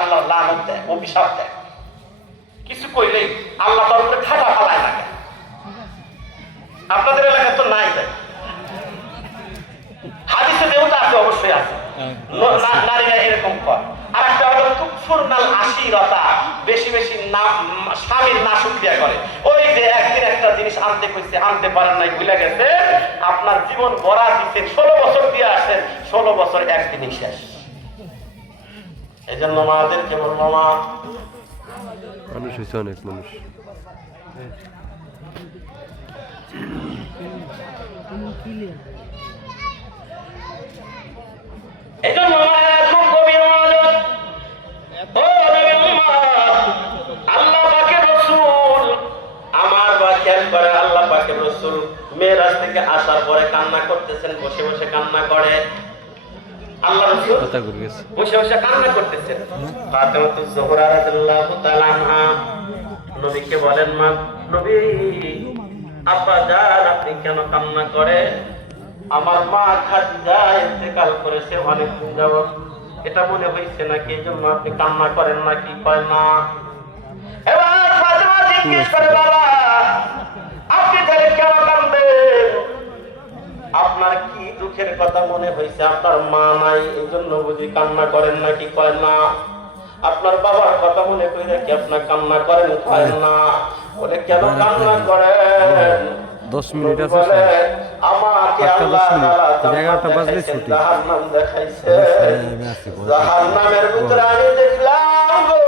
আল্লাহ লানত দেয়, অভিশাপ দেয়। কিছু কইলেই আল্লাহ তার উপরে ঠাটা ফালায় না। আপনাদের এলাকায় তো নাই দেয়, হাদিসে যেটা আছে অবশ্যই আছে, নারীরা এরকম করে। আর একটা হলো তুকফুরনাল আশিরাতা, বেশি বেশি স্বামীর নাশুকরিয়া করে। ওই যে একদিন একটা জিনিস আনতে কইছে, আনতে পারেন নাই, ভুলে গেছে, আপনার জীবন ভরা দিচ্ছেন, 16 বছর দিয়ে আসেন, 16 বছর একদিনই শেষ। এই জন্য মাদেরকে বলবো, মা মানুষ হয়েছে অনেক মানুষ। এই জন্য খুব গভীর মনোযোগ। ও নবী উম্মত, আল্লাহ পাকের রাসূল আমার বা খেয়াল করে, আল্লাহ পাকের রাসূল মেরাজ থেকে আসার পরে কান্না করতেছেন, বসে বসে কান্না করে। আল্লাহ রাসূল বসে বসে কান্না করতেছেন। ফাতেমাতুজ জোহরা রাদিয়াল্লাহু তাআলা আনহা নবীকে বলেন, মা নবী, আব্বা জান আপনি কেন কান্না করেন? আমার মা খাদিজা ইন্তেকাল করেছে অনেক দিন যাবত, এটা মনে হয়েছে নাকি এই জন্য আপনি কান্না করেন নাকি? কয় না। এবার ফাতেমা জিজ্ঞেস করে, বাবা আপনি তাহলে কেন কাঁদেন? আপনার কি দুঃখের কথা মনে হয়েছে? আপনার মা নাই এই জন্য বুঝি কান্না করেন নাকি? কয় না। আপনার বাবার কথা মনে করে কি আপনার কান্না করেন? কয় না। বলে কেন কান্না করেন? 10 মিনিট আছে, আমাকে আল্লাহ জাহান্নাম দেখাইছে, জাহান্নামের ভিতরে আমি দেখলাম গো,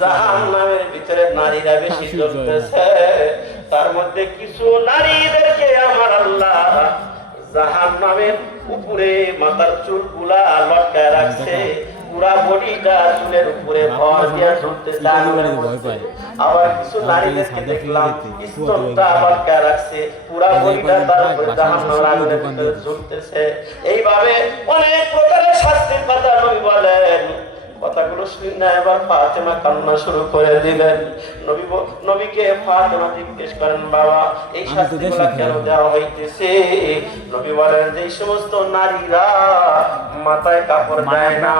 জাহান্নামের ভিতরে নারীরা বেশি জ্বলতেছে, তার মধ্যে কিছু নারীদেরকে আমার আল্লাহ জাহান্নামের উপরে মাথার চুলগুলা লটকায় রাখছে, পুরা বডিটা চুলের উপরে ভর দিয়া ঝুলতেছে। আবার কিছু নারীদেরকে দেখলাম স্তনটা লটকায় রাখছে, পুরা বডিটা তার উপরে জাহান্নামের আগুনের ভিতরে ঝুলতেছে। এইভাবে অনেক প্রকারের শাস্তির কথা নবী বলেন। কথাগুলো শুনে এবার ফাতেমা কান্না শুরু করে দিলেন। নবীকে ফাতেমা জিজ্ঞেস করেন, বাবা এই শাস্তিগুলো কেন দেওয়া হইতেছে? নবী বলেন, যে সমস্ত নারীরা মাথায় কাপড় দেয় না,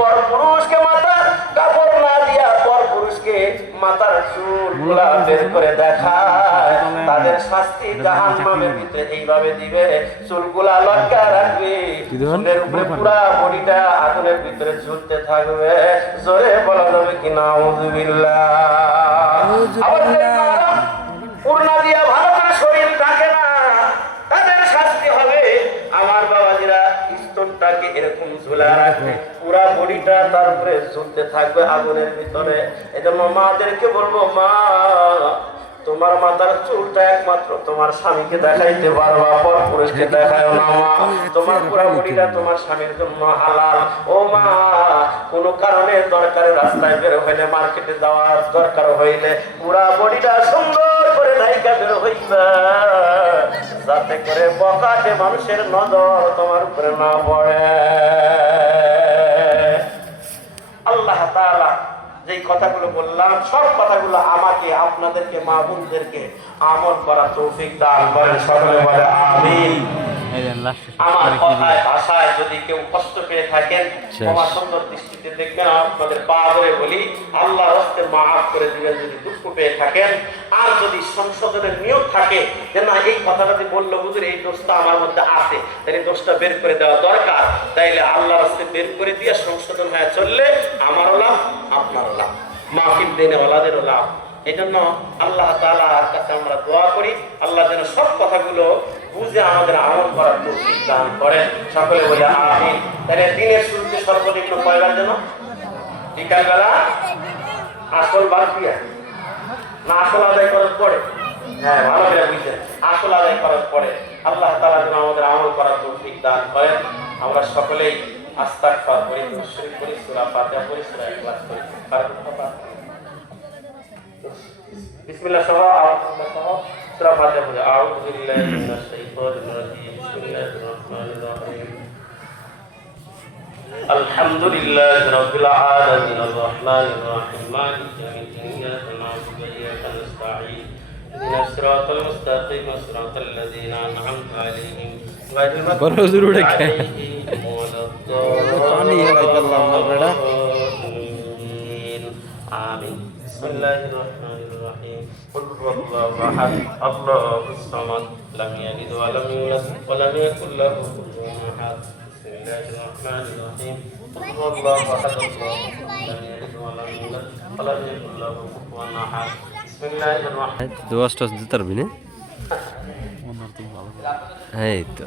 পর পুরুষকে মাথায় কাপড় না দিয়া পর পুরুষকে মাথার চুলগুলা বের করে দেখায়, তাদের শাস্তি জাহান্নামের ভিতরে এইভাবে দিবে, চুলগুলা লটকায় রাখবে, চুলের উপরে পুরা বডিটা আগুনের ভিতরে ঝুলতে থাকবে। জোরে বলা যাবে কি নাউযুবিল্লাহ। আবার পূর্ণা দিয়া ভালো করে শরীর থাকে না, তাদের শাস্তি হবে। আমার বাবাজিরা স্তনটাকে এরকম ঝুলা রাখবে, পুরা বডিটা তার উপরে ঝুলতে থাকবে আগুনের ভিতরে। এজন্য মাদেরকে বলবো, মা তোমার মাথার চুলটা একমাত্র তোমার স্বামীকে দেখাইতে পারবা, পর পুরুষকে দেখায়ও না মা। তোমার পুরা বডিটা তোমার স্বামীর জন্য হালাল। ও মা, কোন কারণে দরকারে রাস্তায় বের হইলে, মার্কেটে যাওয়ার দরকার হইলে পুরা বডিটা সুন্দর করে নায়িকা বের হইবা, যাতে করে বকাটে মানুষের নজর তোমার উপরে না পড়ে। আল্লাহ তাআলা যেই কথাগুলো বললাম, সব কথাগুলো আমাকে আপনাদেরকে মা বোনদেরকে আমল করার তৌফিক দান করেন। সকলে বলে আমিন। আমার কথায় ভাষায় যদি কেউ কষ্ট পেয়ে থাকেন, ক্ষমা সুন্দর দৃষ্টিতে দেখবেন। আপনাদের পা ধরে বলি, আল্লাহর হস্তে মাফ করে দিবেন যদি দুঃখ পেয়ে থাকেন। আর যদি সংশোধনের নিয়ত থাকে যে না এই কথাটাতে বললো হুজুর এই দোষটা আমার মধ্যে আছে, তাহলে দোষটা বের করে দেওয়া দরকার, তাইলে আল্লাহর হস্তে বের করে দিয়ে সংশোধন হয়ে চললে আমারও লাভ, আপনারও লাভ, মাহফিল দিনে ওলাদেরও লাভ। এই জন্য আল্লাহ তাআলার কাছে আমরা দোয়া করি, আল্লাহ যেন সব কথাগুলো বুঝে আমাদের আমল করার তৌফিক দান করেন। সকলে বলে আমিন। তাহলে দিনের শুরুতে সর্বনিম্ন কয়বার যেন? বিকালবেলা আসল বার দিয়া না আসল আদায় করার পরে? হ্যাঁ, ভালো করে বুঝছেন, আসল আদায় করার পরে। আল্লাহ তাআলা যেন আমাদের আমল করার তৌফিক দান করেন। আমরা সকলেই আস্তাগফির করি, তাশরিফ করি, সূরা ফাতিহা পড়ি, সূরা ইখলাস পড়ি। বিসমিল্লাহ সহ সূরা ফাতিহা পড়ি। আউযু বিল্লাহি মিনাশ শাইতানির রাজীম। বিসমিল্লাহির রাহমানির রাহিম। আলহামদুলিল্লাহি রাব্বিল আলামিন আর রাহমানির রাহিম মালিকি ইয়াউমিদ্দিন ইয়্যাকা না'বুদু ওয়া ইয়্যাকা নাস্তাঈন ইহদিনাস সিরাতাল মুস্তাকিম সিরাতাল লাযীনা আন'আমতা আলাইহিম গায়রিল মাগদুবি আলাইহিম ওয়া লাদ-দাল্লিন। বিসমিল্লাহির রহমানির রহিম কুল হুয়াল্লাহু আহাদ আল্লাহুস সামাদ লাম ইয়ালিদ ওয়া লাম ইউলাদ ওয়া লাম ইয়াকুল লাহু কুফুওয়ান আহাদ বিসমিল্লাহির রহমানির রহিম কুল হুয়াল্লাহু আহাদ লাম ইয়ালিদ ওয়া লাম ইউলাদ ওয়া লাম ইয়াকুল লাহু কুফুওয়ান আহাদ বিসমিল্লাহির রহমানির দোয়াস টস দিতে পারবি না এই তো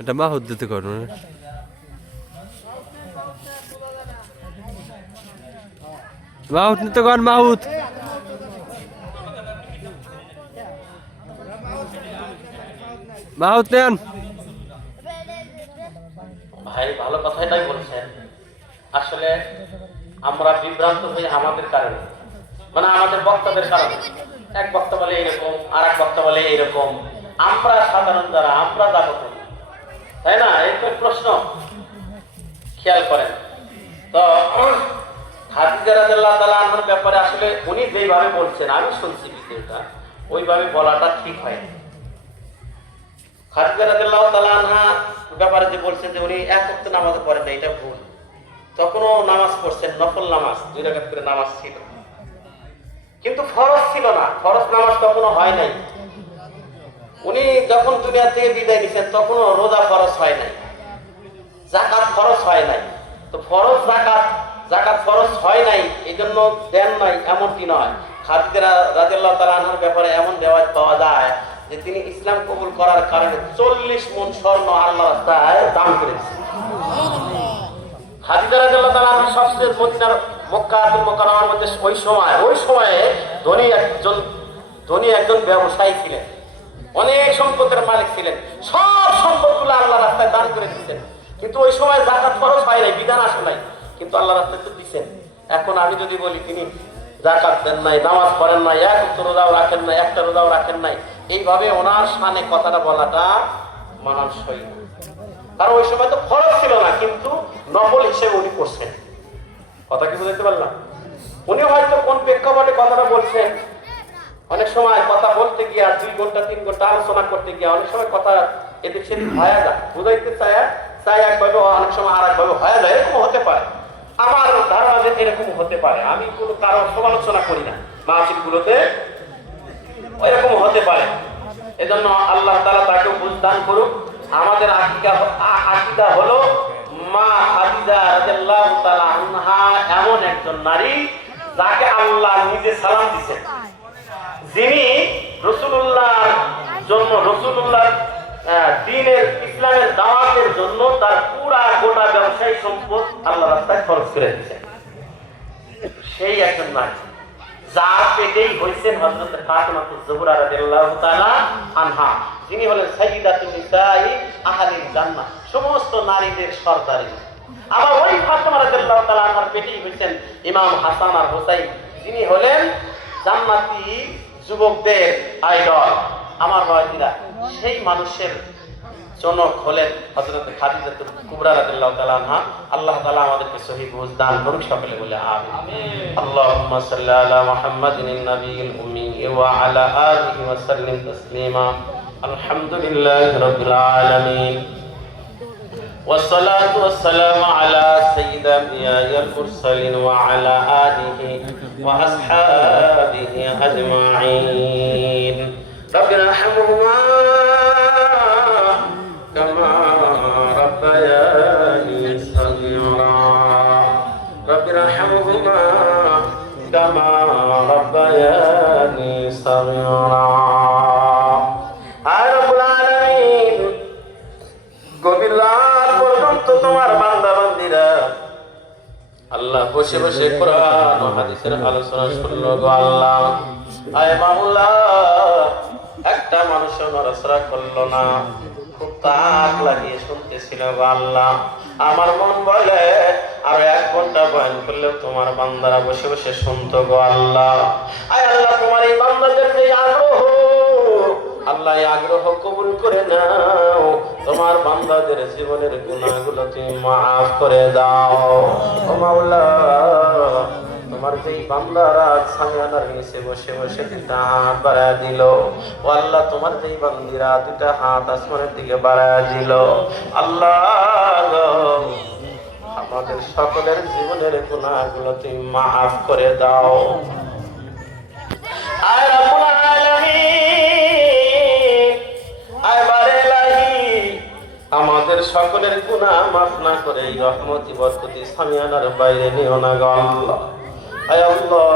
এটা মাহুদ দিতে করো না মাহুদ নিতে কর মাহুদ মাহুদ নেন ভাই ভালো কথাটাই বলছেন। আসলে আমরা বিভ্রান্ত হই আমাদের কারণে, মানে আমাদের বক্তাদের কারণে। এক বক্তা বলে এইরকম, আর এক বক্তা বলে এইরকম। আমরা সাধারণ যারা, আমরা যাবো তাই না? এই তো প্রশ্ন খেয়াল করেন তো। খাদিজা রাদিয়াল্লাহু তাআলা আনহার ব্যাপারে আসলে উনি যেইভাবে বলছেন, আমি শুনছি বিষয়টা, ওইভাবে বলাটা ঠিক হয়নি। খাদিজা রাদিয়াল্লাহু তাআলা আনহা ব্যাপারে যে বলছেন যে উনি এক ওয়াক্ত নামাজ পড়েন না, এটা ভুল। তখনও নামাজ পড়ছেন, নফল নামাজ 2 রাকাত করে নামাজ ছিল, কিন্তু ফরজ ছিল না। ফরজ নামাজ তখনও হয় নাই। উনি যখন দুনিয়া থেকে বিদায় নিছেন তখনও রোজা ফরজ হয় নাই, যাকাত ফরজ হয় নাই। তো ফরজ যাকাত ফরজ হয় নাই এই জন্য দেন নাই এমনটি নয়। খাদিজা রাদিয়াল্লাহু তাআলা আনহার ব্যাপারে এমন রিওয়ায়াত পাওয়া যায় যে তিনি ইসলাম কবুল করার কারণে 40 মণ স্বর্ণ আল্লাহর রাস্তায় দান করেছেন। খাদিজা রাদিয়াল্লাহু তাআলা আনহা সবচেয়ে মদিনার মক্কাতুল মুকাররমার মধ্যে ওই সময়ে ধনী একজন ব্যবসায়ী ছিলেন, অনেক সম্পদের মালিক ছিলেন। সব সম্পদগুলো আল্লাহর রাস্তায় দান করে দিয়েছেন, কিন্তু ওই সময় যাকাত ফরজ হয় নাই, বিধান আসে নাই, কিন্তু আল্লাহর রাস্তায় তো দিয়েছেন। এখন আমি যদি বলি তিনি যাকাত দেন নাই, নামাজ পড়েন নাই, এক ওয়াক্ত রোজাও রাখেন নাই, একটা রোজাও রাখেন নাই, এইভাবে ওনার শানে কথাটা বলাটা মানানসই না। কারণ ওই সময় তো ফরজ ছিল না, কিন্তু নফল হিসেবে উনি করছেন। কথা কি বুঝতে পারলাম? উনি হয়তো কোন প্রেক্ষাপটে কথাটা বলছেন, অনেক সময় কথা বলতে গিয়া 2 ঘন্টা 3 ঘন্টা আলোচনা করতে গিয়া অনেক সময় কথা এদিক সেদিক হয়ে যায়, বুঝাইতে চাই একভাবে, অনেক সময় আর একভাবে হয়ে যায়, এরকম হতে পারে। আমার ধারণা যে এরকম হতে পারে। আমি কোনো কারো সমালোচনা করি না, মাহফিল গুলোতে এরকম হতে পারে। এজন্য আল্লাহ তাআলা তাকে বুঝদান করুক। আমাদের আকীদা হলো মা খাদিজা রাদিয়াল্লাহু তাআলা আনহা এমন একজন নারী যাকে আল্লাহ নিজে সালাম দিয়েছেন, যিনি রাসূলুল্লাহর জন্য, রাসূলুল্লাহর দ্বীনের ইসলামের দাওয়াতের জন্য তার পুরা গোটা ব্যবসায়ী সম্পদ আল্লাহর রাস্তায় খরচ করে দিয়েছেন। সেই একজন নারী যার পেটেই হয়েছেন হযরত ফাতিমাতুজ জোহরা রাদিয়াল্লাহু তাআলা আনহা, যিনি হলেন সাইয়্যিদাতুন নিসাই আহলিল জান্নাহ, সমস্ত নারীদের সরদারি। আবার ওই ফাতিমা রাদিয়াল্লাহু তাআলা আনহার পেটেই হয়েছেন ইমাম হাসান আর হোসাইন, যিনি হলেন জান্নাতি যুবকদের আইডল। আমার ভাইরা, সেই মানুষের জনক হলেন হযরত খাদিজাতুল কুবরা রাদিয়াল্লাহু তাআলা আনহা। আল্লাহ তাআলা আমাদেরকে সহিহ বুঝ দান করুন, সকলে বলে আমিন। আল্লাহুম্মা সাল্লি আলা মুহাম্মাদিন নাবিয়িল উম্মি ওয়া আলা আলিহি ওয়া সাল্লিম তাসলিমা। আলহামদুলিল্লাহি রাব্বিল আলামিন والصلاة والسلام على سيد الأنبياء والمرسلين وعلى آله وأصحابه أجمعين. ربنا ارحمهما كما ربياني صغيرا. ربنا ارحمهما كما ربياني صغيرا. তোমার বান্দা বান্দীরা আল্লাহ বসে বসে কোরআন ও হাদিসের আলোচনা শুনলো গো আল্লাহ। আয় মাওলা, একটা মানুষ নড়াচড়া করলো না, খুব তাক লাগিয়ে শুনতেছিল গো আল্লাহ। আমার মন বলে আরো 1 ঘন্টা বয়ান করলেও তোমার বান্দারা বসে বসে শুনতো গো আল্লাহ। আয় আল্লাহ, তোমার এই বান্দাদের যে আগ্রহ, আল্লাহ এই আগ্রহ কবুল করে নাও। তোমার বান্দাদের জীবনের গুনাহগুলো তুমি মাফ করে দাও ও মাওলা। তোমার যেই বান্দারা সামিয়ানার নিচে বসে বসে দুটা হাত বাড়ায় দিল, ও আল্লাহ তোমার যেই বান্দিরা দুটা হাত আসমানের দিকে বাড়ায় দিল, আল্লাহ আমাদের সকলের জীবনের গুনাহগুলো তুমি মাফ করে দাও। আয় রব্বুল আলামিন, আয় বারে ইলাহি, আমাদের সকলের গুনাহ মাফ না করে এই রহমতি বরকতি সামিয়ানার বাইরে নিও না গো আল্লাহ। আয় আল্লাহ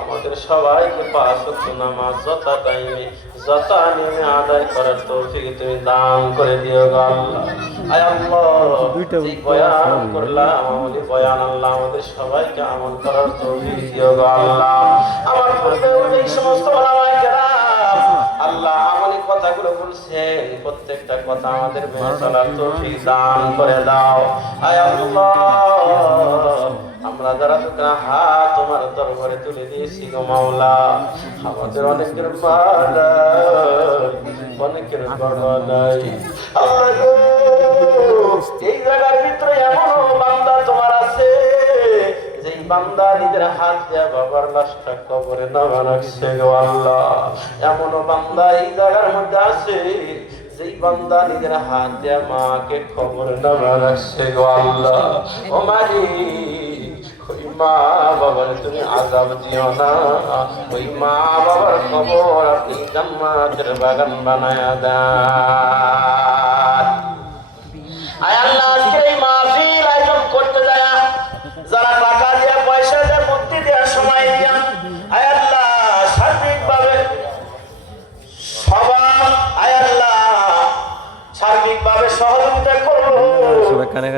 আমাদের সবাইকে পাঁচ ওয়াক্ত নামাজ যথা টাইমে যথা নিয়মে আদায় করার তৌফিক তুমি দান করে দিও গো আল্লাহ। আয় আল্লাহ যে বয়ান করলাম আমলি বয়ান আল্লাহ আমাদের সবাইকে আমল করার তৌফিক দিও গো আল্লাহ। আমার পূর্বে এই সমস্ত ওলামায়ে কেরাম আল্লাহ আমলি কথাগুলো বলছেন, প্রত্যেকটা কথা আমাদের মেনে চলার তৌফিক দান করে দাও। আয় আল্লাহ আমরা যারা তোকে হাত তোমার দরবারে তুলে দিয়েছি গো মাওলা, আমাদের অনেকের মা নাই, অনেকের বাবা নাই, আল্লাহ গো এই জায়গার ভিতরে এমন বান্দা তোমার আছে যেই বান্দা নিজের হাত দেয়া বাবার লাশটা কবরে নামা রাখছে গো আল্লাহ। এমন বান্দা এই জায়গার মধ্যে আছে যেই বান্দা নিজের হাত দেয়া মাকে কবরে নামা রাখছে গো আল্লাহ। ও মালিক ওই মা বাবার তুমি আযাব দিও না, ওই মা বাবার কবর আপনি জান্নাতের বাগান বানায়া দেন। আয় আল্লাহ আজকে এই মাহফিল আয়োজন করতে যায় যারা টাকা দিয়া পয়সা দিয়া বুদ্ধি দিয়া সময় দিয়া আয় আল্লাহ সার্বিকভাবে সবার আয় আল্লাহ সার্বিকভাবে সহযোগিতা করবো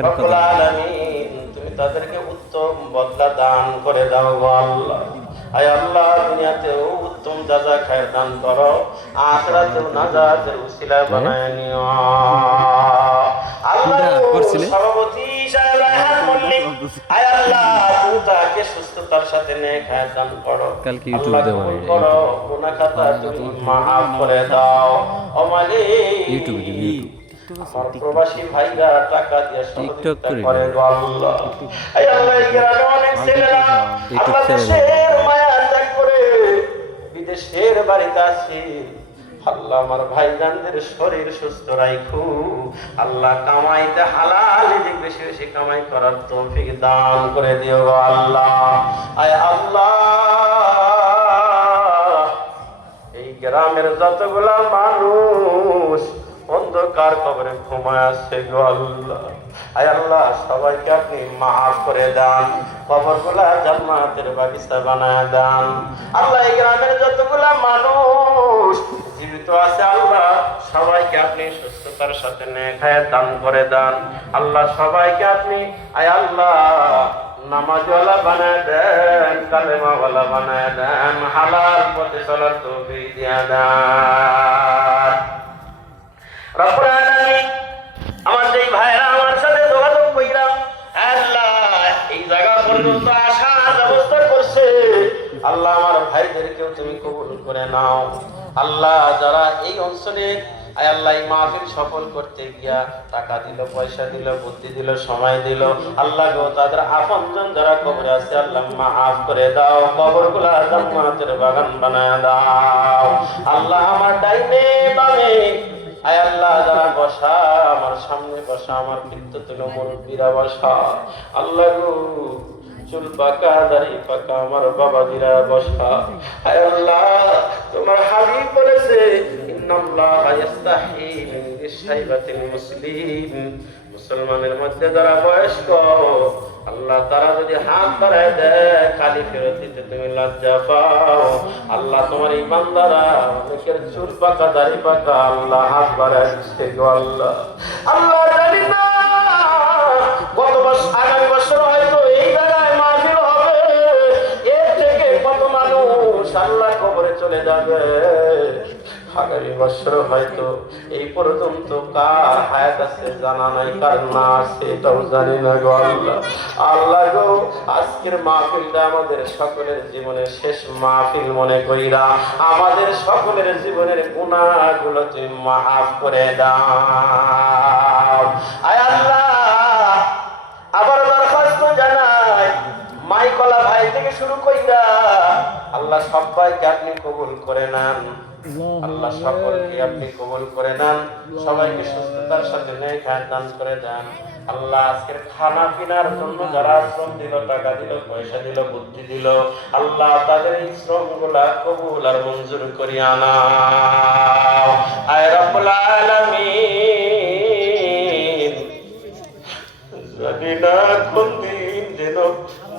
রব্বুল আলামিন, তুমি তাদেরকে উত্তম বদলা দান করে দাও গো আল্লাহ। আয় আল্লাহ দুনিয়াতেও উত্তম জাযা খায়ের দান করো, আখিরাতেও নাজাতের উসিলা বানায় নিও। আল্লাহ সভাপতি সাহেব রায়হান মল্লিক আয় আল্লাহ তুমি তাকে সুস্থতার সাথে নেক হায়াত দান করো, কালকে ইউটিউবে দেওয়া হবে, করো গুনাহ খাতা তুমি মাফ করে দাও। ও মালিক ইউটিউবে দিবি, আমার প্রবাসী ভাইরা টাকা দিয়ে টিকটক সহযোগিতা করে করে গো আল্লাহ। আয় আল্লাহ এই গ্রামে অনেক ছেলেরা আল্লাহ দেশের মায়া ত্যাগ করে বিদেশের বাড়িতে আছে, আল্লাহ আমার ভাইজানদের শরীর সুস্থ রাখো, আল্লাহ কামাইতে হালাল রিজিক বেশি বেশি কামাই করার তৌফিক দান করে দিও গো আল্লাহ। আয় আল্লাহ এই গ্রামের যতগুলা মানুষ অন্ধকার কবরে ঘুমায় আছে গো আল্লাহ, আয় আল্লাহ সবাইকে আপনি মাফ করে দেন, কবরগুলা জান্নাতের বাগিচা বানায় দেন। আল্লাহ এই গ্রামের যতগুলা মানুষ জীবিত আছে আল্লাহ সবাইকে আপনি সুস্থতার সাথে নেক হায়াত দান করে দেন। আল্লাহ সবাইকে আপনি আয় আল্লাহ নামাজওয়ালা বানায় দেন, কালেমাওয়ালা বানায় দেন, হালাল পথে চলার তৌফিক দিয়া দেন। রব্বুল আলামিন আমার যেই ভাইরা আমার সাথে যোগাযোগ কইরা আল্লাহ এই জায়গা পর্যন্ত আসার ব্যবস্থা করছে, আল্লাহ আমার ভাইদেরকেও তুমি কবুল করে নাও। আল্লাহ যারা এই অঞ্চলে আয় আল্লাহ এই মাহফিল সফল করতে গিয়া টাকা দিল, পয়সা দিল, বুদ্ধি দিল, সময় দিল, আল্লাহ গো তাদের আপনজন যারা কবরে আছে আল্লাহ মাফ করে দাও, কবরগুলা জান্নাতের বাগান বানায় দাও। আল্লাহ আমার ডাইনে বামে আয় আল্লাহ যারা বসা, আমার সামনে বসা, আমার কীর্তন মুরব্বীরা বসা, আল্লাহ গো চুল পাকা দাড়ি পাকা আমার বাবাজিরা বসা, আয় আল্লাহ তোমার হাবিব বলেছে ইন্নাল্লাহা ইস্তাহি মিন শাইবাতিল মুসলিম, মুসলমানের মধ্যে যারা বয়স্ক আল্লাহ তারা যদি হাত বাড়ায় দেয় খালি ফেরত দিতে তুমি লজ্জা পাও। আল্লাহ তোমার এই বান্দারা অনেকের চুল পাকা দাড়ি পাকা আল্লাহ হাত বাড়ায় দিচ্ছে গো আল্লাহ। আল্লাহ জানি না গত বছর আগামী বছর হয়তো এই জায়গায় মাহফিল হবে, এর থেকে কত মানুষ আল্লাহ কবরে চলে যাবে, আগামী বছর হয়তো এই পর্যন্ত কার হায়াত আছে জানা নাই, কার না আছে এটাও জানি না গো আল্লাহ। আল্লাহ গো আজকের মাহফিলটা আমাদের সকলের জীবনের শেষ মাহফিল মনে কইরা আমাদের সকলের জীবনের গুনাহগুলো তুমি মাফ করে দাও। আয় আল্লাহ আবার দরখাস্ত জানাই মাইক কলা ভাই থেকে শুরু কইরা আল্লাহ সবাইকে আপনি কবুল করে নেন। আল্লাহ সকলকে আপনি কবুল করে নেন, সবাইকে সুস্থতার সাথে নেক হায়াত দান করে দেন। আল্লাহ আজকের খানা পিনার জন্য যারা শ্রম দিল, টাকা দিল, পয়সা দিল, বুদ্ধি দিল, আল্লাহ তাদের এই শ্রমগুলা কবুল আর মঞ্জুর করিয়া নাও আয় রব্বুল আলামিন। জানি না কোন দিন যেন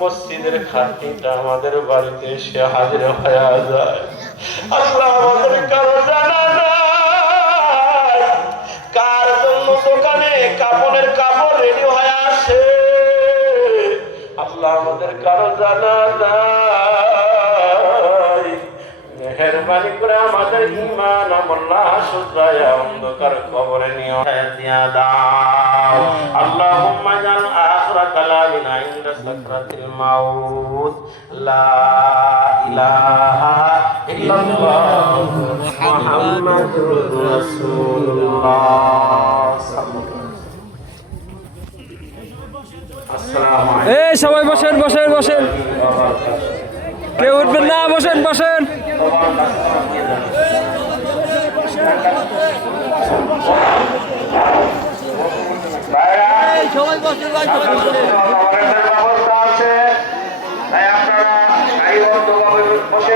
মসজিদের খাটনিটা আমাদের বাড়িতে এসে হাজির হয়ে যায়। আল্লাহ আমাদের কারো জানা নাই কার জন্য দোকানে কাপড়ের কাপড় রেডি হয়ে আসে। আল্লাহ আমাদের কারো জানা নাই। মেহেরবানি করে আমাদের ঈমান আমল্লাহ শুধরায়া অন্ধকার কবরে নিয়ে দিয়া দাও। আল্লাহুম্মা জাল আখিরা কালামিনা ইনদা সাকরাতিল মাউত লা ইলাহা ইল্লাল্লাহ মুহাম্মাদুর রাসূলুল্লাহ আসসালামু আলাইকুম। এই সবাই বসেন বসেন বসেন, কেউ উঠবেন না, বসেন বসেন। সবাই বসে ভাই, সবাই বসে। ব্যবস্থা আছে, তাই আপনারা সারিবদ্ধভাবে বসে